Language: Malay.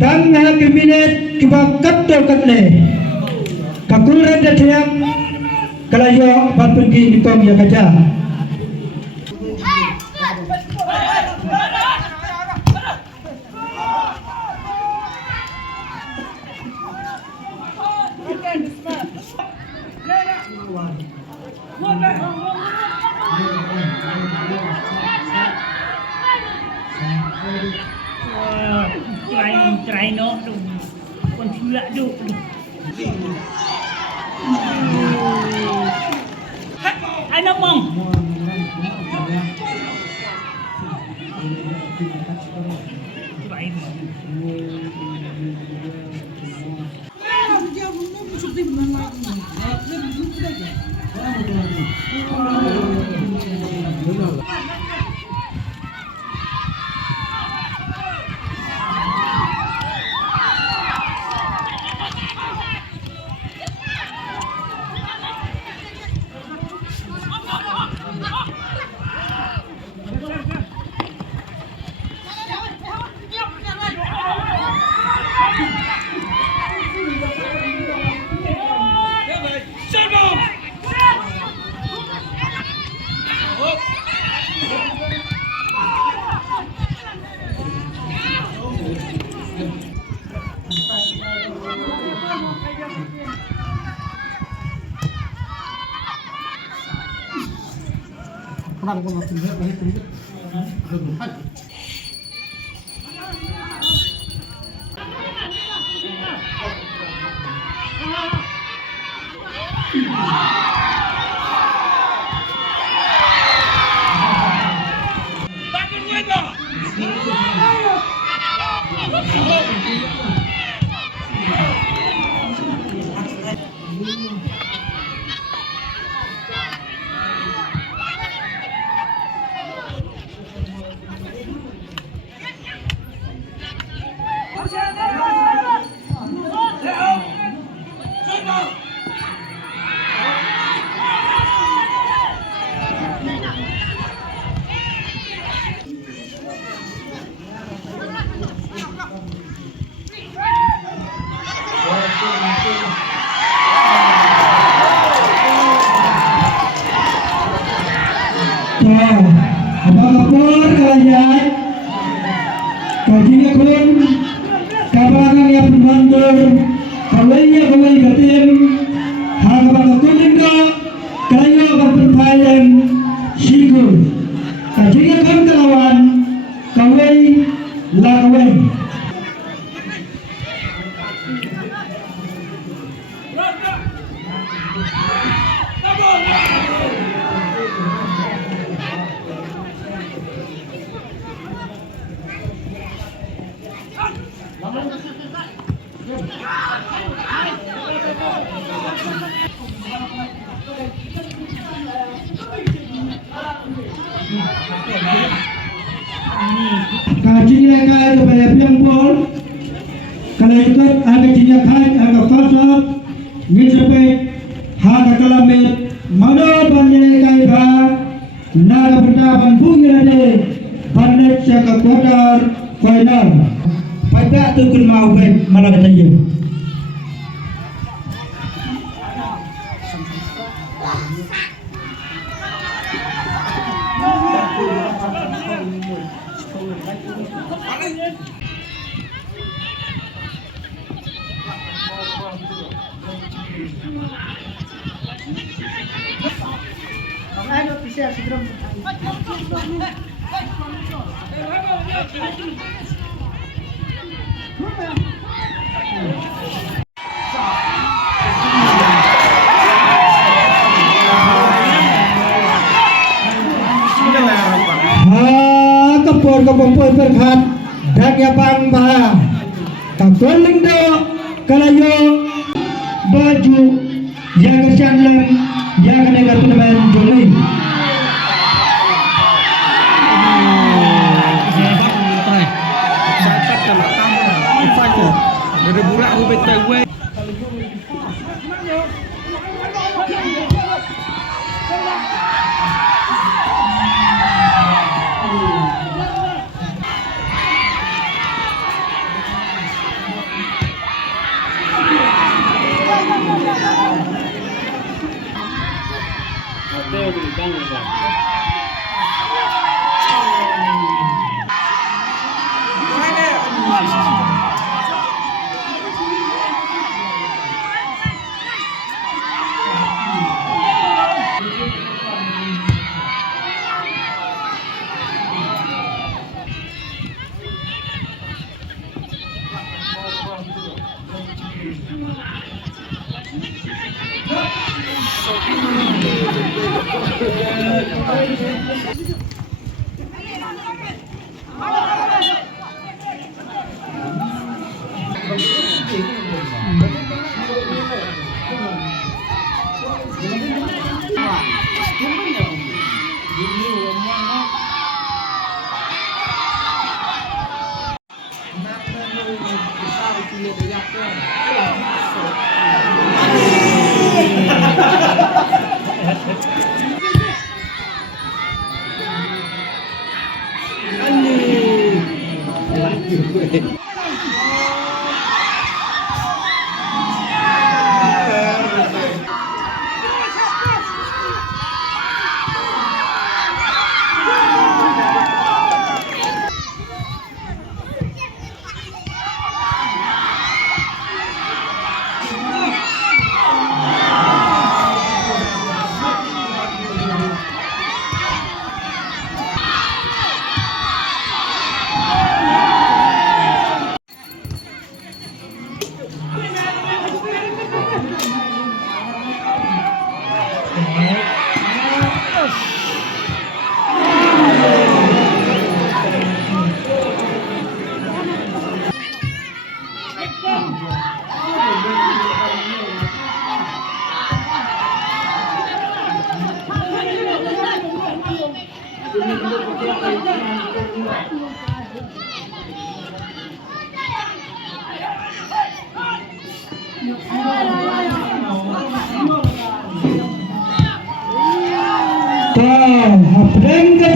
Dan kabinet kibakat dokat le kakuran da tiang kalayo bat pergi di kom ya kaja try no tu kon pula tu ana mong apapun kalian kajinya kun kabaran yang bermandur kawainya kawai gatim harapan kuning ko kayo berpercayaan sigur kajinya kun kelawan kawai lakawai kajinya kaya kepada piangpol kalau ikut ada kajinya kaya ada fasad ngisapet hada kalamet mana banyak kaya ba nada bertaban bunyi ada banyak siapa kuadar final pada tu kun mau bet malah katanya Kepon berkat dan ya bang bah kagoling do kalayo baju yang kesanlan yang kena turnamen juli Prank